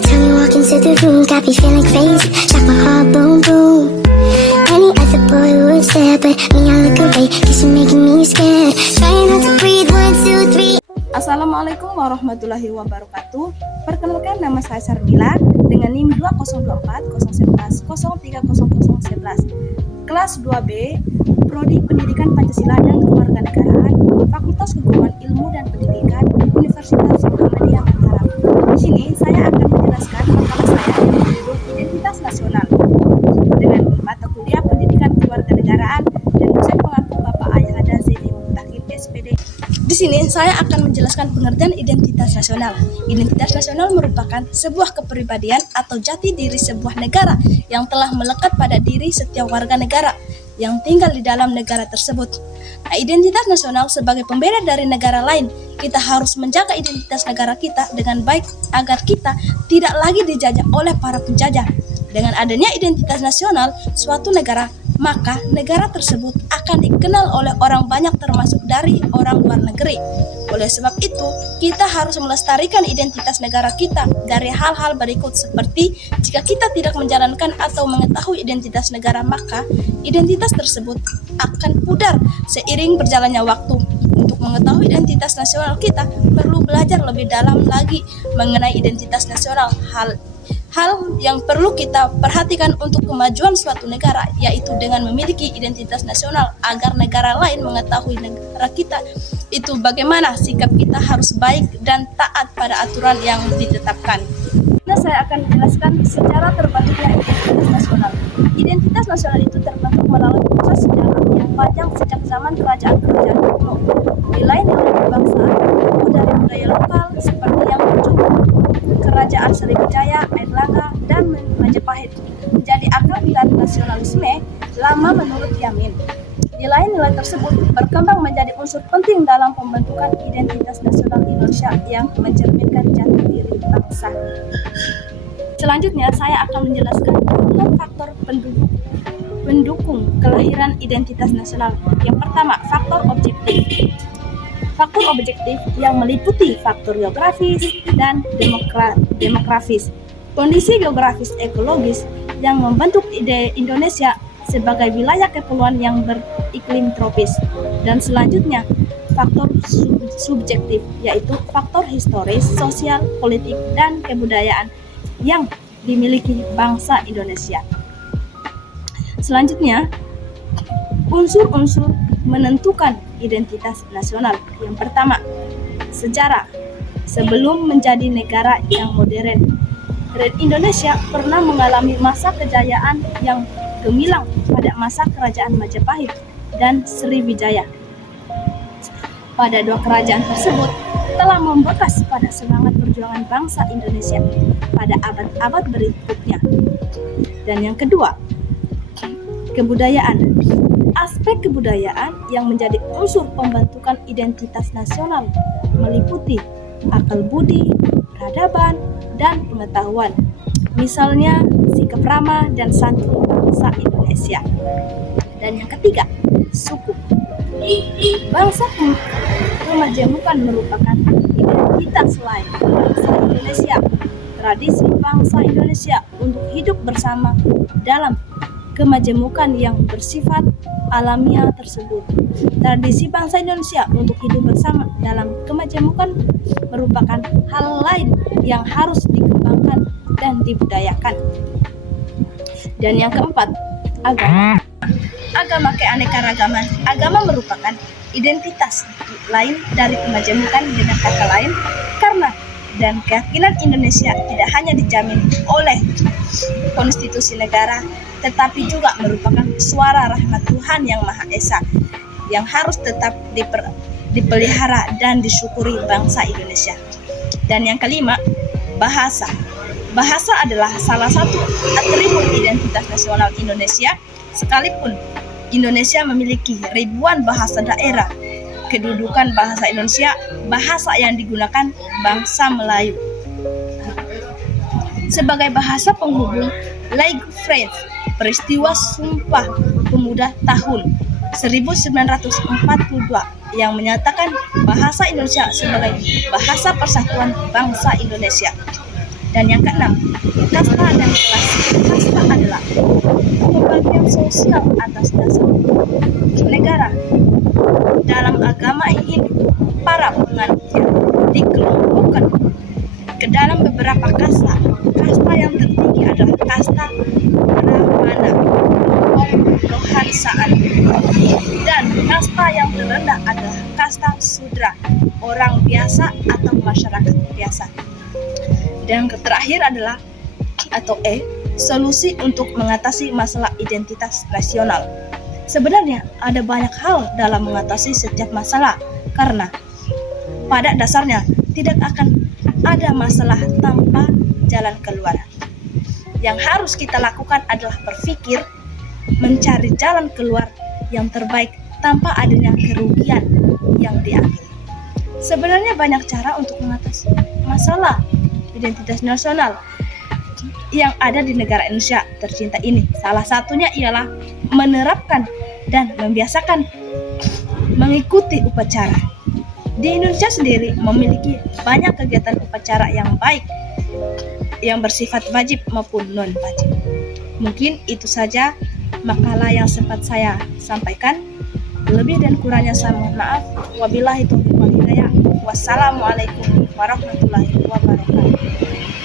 time you walk into the room, got me feeling crazy, shot my heart boom boom. Any other boy would stare, but me I look away, cause you're making me scared. Trying not to breathe, 1, 2, 3. Assalamualaikum warahmatullahi wabarakatuh. Perkenalkan, nama saya Sarbila dengan NIM 2024 011 030011, kelas 2B, Prodi Pendidikan Pancasila dan Kewarganegaraan, Fakultas Keguruan Ilmu dan Pendidikan, Universitas Muhammadiyah Mataram. Di sini saya akan menjelaskan makalah saya yang berjudul Identitas Nasional dengan mata kuliah Pendidikan Kewarganegaraan dan dosen pengampu Bapak Ayahanda Zaini Muhtaqib SPD. Di sini saya akan menjelaskan pengertian identitas nasional. Identitas nasional merupakan sebuah kepribadian atau jati diri sebuah negara yang telah melekat pada diri setiap warga negara yang tinggal di dalam negara tersebut. Nah, identitas nasional sebagai pembeda dari negara lain. Kita harus menjaga identitas negara kita dengan baik agar kita tidak lagi dijajah oleh para penjajah. Dengan adanya identitas nasional suatu negara, maka negara tersebut akan dikenal oleh orang banyak termasuk dari orang luar negeri. Oleh sebab itu, kita harus melestarikan identitas negara kita dari hal-hal berikut seperti jika kita tidak menjalankan atau mengetahui identitas negara, maka identitas tersebut akan pudar seiring berjalannya waktu. Untuk mengetahui identitas nasional kita perlu belajar lebih dalam lagi mengenai identitas nasional. Hal yang perlu kita perhatikan untuk kemajuan suatu negara yaitu dengan memiliki identitas nasional agar negara lain mengetahui negara kita itu bagaimana sikap kita harus baik dan taat pada aturan yang ditetapkan. Nah, saya akan menjelaskan secara terbentuknya identitas nasional. Identitas nasional itu terbentuk melalui proses sejarah yang panjang sejak zaman kerajaan-kerajaan kuno. Nilai-nilai kebangsaan dari budaya lokal seperti yang muncul Kerajaan Sriwijaya, Airlangga, dan Majapahit menjadi akar dari nasionalisme lama menurut Yamin. Nilai-nilai tersebut berkembang menjadi unsur penting dalam pembentukan identitas nasional Indonesia yang mencerminkan jati diri bangsa. Selanjutnya, saya akan menjelaskan faktor pendukung kelahiran identitas nasional. Yang pertama, faktor objektif. Faktor objektif yang meliputi faktor geografis dan demografis. Kondisi geografis ekologis yang membentuk ide Indonesia sebagai wilayah kepulauan yang beriklim tropis. Dan selanjutnya, faktor subjektif, yaitu faktor historis, sosial, politik, dan kebudayaan yang dimiliki bangsa Indonesia. Selanjutnya, unsur-unsur menentukan identitas nasional. Yang pertama, sejarah. Sebelum menjadi negara yang modern, Indonesia pernah mengalami masa kejayaan yang gemilang pada masa kerajaan Majapahit dan Sriwijaya. Pada dua kerajaan tersebut telah membekas pada semangat perjuangan bangsa Indonesia pada abad-abad berikutnya. Dan yang kedua, kebudayaan. Aspek kebudayaan yang menjadi unsur pembentukan identitas nasional meliputi akal budi, peradaban, dan pengetahuan. Misalnya, sikap ramah dan santun bangsa Indonesia. Dan yang ketiga, suku. Bangsa kemajemukan merupakan identitas lain bangsa Indonesia. Tradisi bangsa Indonesia untuk hidup bersama dalam kemajemukan yang bersifat alamiah tersebut. Tradisi bangsa Indonesia untuk hidup bersama dalam kemajemukan merupakan hal lain yang harus dikembangkan dan dibudayakan. Dan yang keempat, agama. Agama keanekaragaman. Agama merupakan identitas lain dari kemajemukan dengan kata lain karena dan keyakinan Indonesia tidak hanya dijamin oleh konstitusi negara, tetapi juga merupakan suara rahmat Tuhan Yang Maha Esa yang harus tetap dipelihara dan disyukuri bangsa Indonesia. Dan yang kelima, bahasa. Bahasa adalah salah satu atribut identitas nasional Indonesia, sekalipun Indonesia memiliki ribuan bahasa daerah. Kedudukan bahasa Indonesia, bahasa yang digunakan bangsa Melayu. Sebagai bahasa penghubung, League of Friends, peristiwa Sumpah Pemuda tahun 1942 yang menyatakan bahasa Indonesia sebagai bahasa persatuan bangsa Indonesia. Dan yang keenam, kasta dan kelas. Kasta adalah pembagian sosial atas dasar negara. Dalam agama Hindu, para penganutnya dikelompokkan ke dalam beberapa kasta. Kasta yang tertinggi adalah kasta Brahmana, rohansaan, dan kasta yang terendah adalah kasta Sudra, orang biasa atau masyarakat biasa. Dan yang terakhir adalah solusi untuk mengatasi masalah identitas nasional. Sebenarnya ada banyak hal dalam mengatasi setiap masalah, karena pada dasarnya tidak akan ada masalah tanpa jalan keluar. Yang harus kita lakukan adalah berpikir, mencari jalan keluar yang terbaik tanpa adanya kerugian yang diambil. Sebenarnya banyak cara untuk mengatasi masalah identitas nasional yang ada di negara Indonesia tercinta ini. Salah satunya ialah menerapkan dan membiasakan mengikuti upacara. Di Indonesia sendiri memiliki banyak kegiatan upacara yang baik, yang bersifat wajib maupun non-wajib. Mungkin itu saja makalah yang sempat saya sampaikan. Lebih dan kurangnya saya mohon maaf. Wabillahi taufiq wal hidayah. Wassalamualaikum warahmatullahi wabarakatuh.